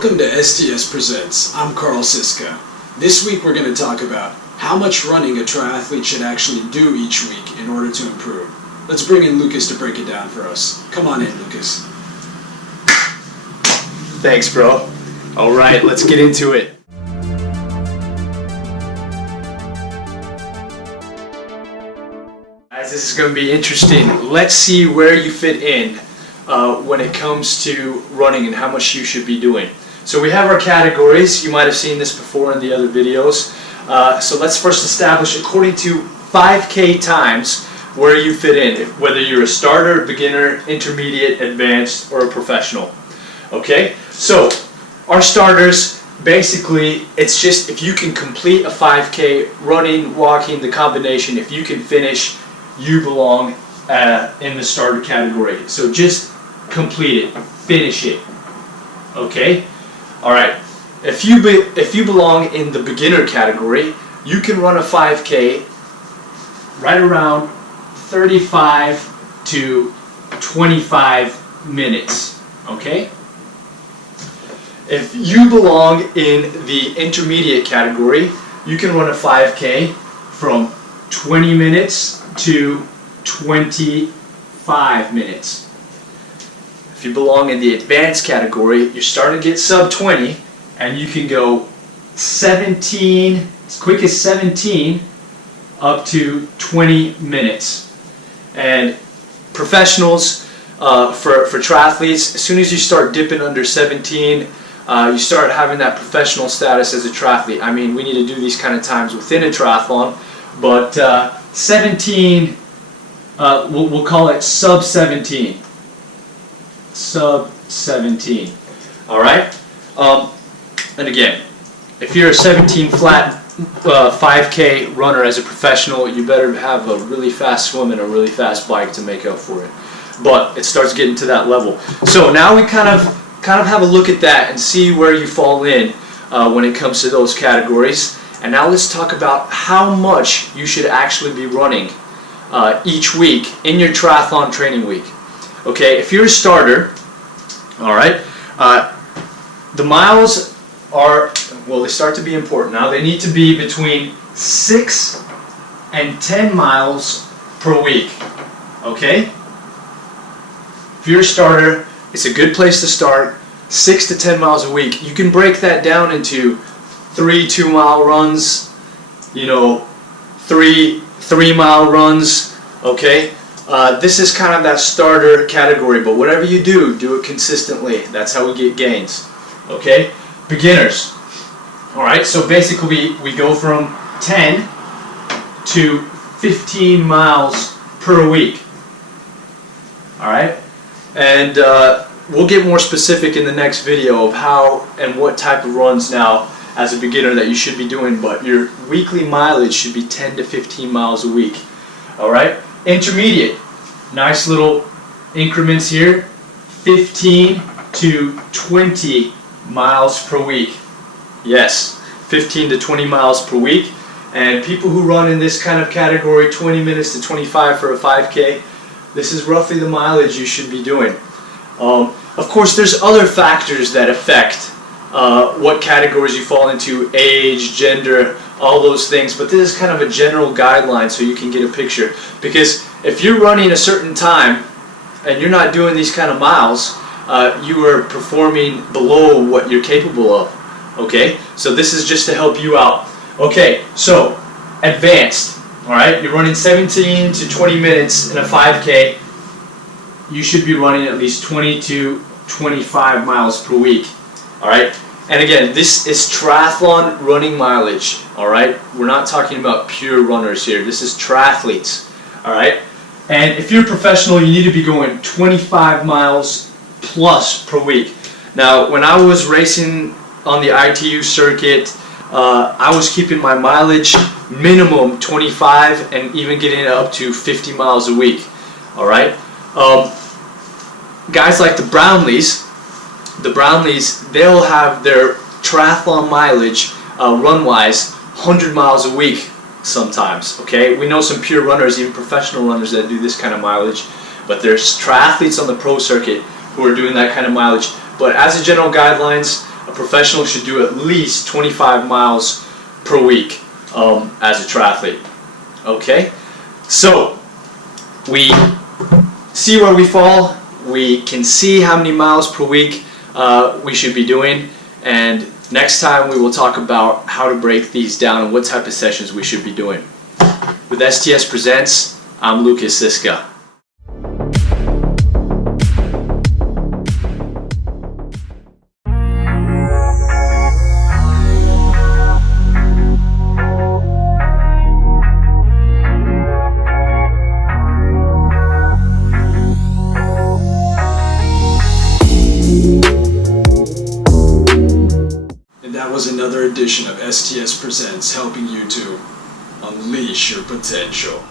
Welcome to STS Presents. I'm Carl Siska. This week we're going to talk about how much running a triathlete should actually do each week in order to improve. Let's bring in Lukas to break it down for us. Come on in, Lukas. Thanks, bro. All right, let's get into it. Guys, this is going to be interesting. Let's see where you fit in when it comes to running and how much you should be doing. So we have our categories. You might have seen this before in the other videos. So let's first establish, according to 5K times, where you fit in, whether you're a starter, beginner, intermediate, advanced, or a professional. Okay, so our starters, basically, it's just if you can complete a 5K, running, walking, the combination, if you can finish, you belong in the starter category. So just complete it, finish it. Okay, all right. If you belong in the beginner category, you can run a 5K right around 35 to 25 minutes. Okay. If you belong in the intermediate category, you can run a 5K from 20 minutes to 25 minutes. If you belong in the advanced category, you're starting to get sub 20, and you can go 17, as quick as 17, up to 20 minutes. And professionals, for triathletes, as soon as you start dipping under 17, you start having that professional status as a triathlete. I mean, we need to do these kind of times within a triathlon, but 17, we'll call it sub 17. Sub 17. All right? And again, if you're a 17 flat 5K runner as a professional, you better have a really fast swim and a really fast bike to make up for it. But it starts getting to that level. So now we kind of have a look at that and see where you fall in when it comes to those categories. And now let's talk about how much you should actually be running each week in your triathlon training week. Okay, if you're a starter, all right, the miles are, well, they start to be important now. They need to be between 6 and 10 miles per week. Okay? If you're a starter, it's a good place to start. 6 to 10 miles a week. You can break that down into 3 2-mile runs, you know, 3 3-mile runs. Okay? This is kind of that starter category, but whatever you do it consistently. That's how we get gains. Okay? Beginners. Alright, so basically we go from 10 to 15 miles per week. Alright? And we'll get more specific in the next video of how and what type of runs now as a beginner that you should be doing, but your weekly mileage should be 10 to 15 miles a week. Alright? Intermediate. Nice little increments here. 15 to 20 miles per week. Yes, 15 to 20 miles per week. And people who run in this kind of category, 20 minutes to 25 for a 5K, this is roughly the mileage you should be doing. Of course, there's other factors that affect what categories you fall into, age, gender, all those things, but this is kind of a general guideline so you can get a picture. Because if you're running a certain time and you're not doing these kind of miles, you are performing below what you're capable of. Okay, so this is just to help you out. Okay, so advanced. All right, you're running 17 to 20 minutes in a 5K. You should be running at least 20 to 25 miles per week. All right, and again, this is triathlon running mileage. All right, we're not talking about pure runners here. This is triathletes. All right, and if you're a professional, you need to be going 25 miles plus per week. Now, when I was racing on the ITU circuit, I was keeping my mileage minimum 25 and even getting it up to 50 miles a week. All right. Guys like the Brownlees, they'll have their triathlon mileage run-wise 100 miles a week sometimes. Okay, we know some pure runners, even professional runners, that do this kind of mileage, but there's triathletes on the pro circuit who are doing that kind of mileage. But as a general guidelines, A professional should do at least 25 miles per week as a triathlete. Okay? So, we see where we fall. We can see how many miles per week we should be doing. And next time we will talk about how to break these down and what type of sessions we should be doing. With STS Presents, I'm Lukas Siska. And that was another edition of STS Presents, helping you to unleash your potential.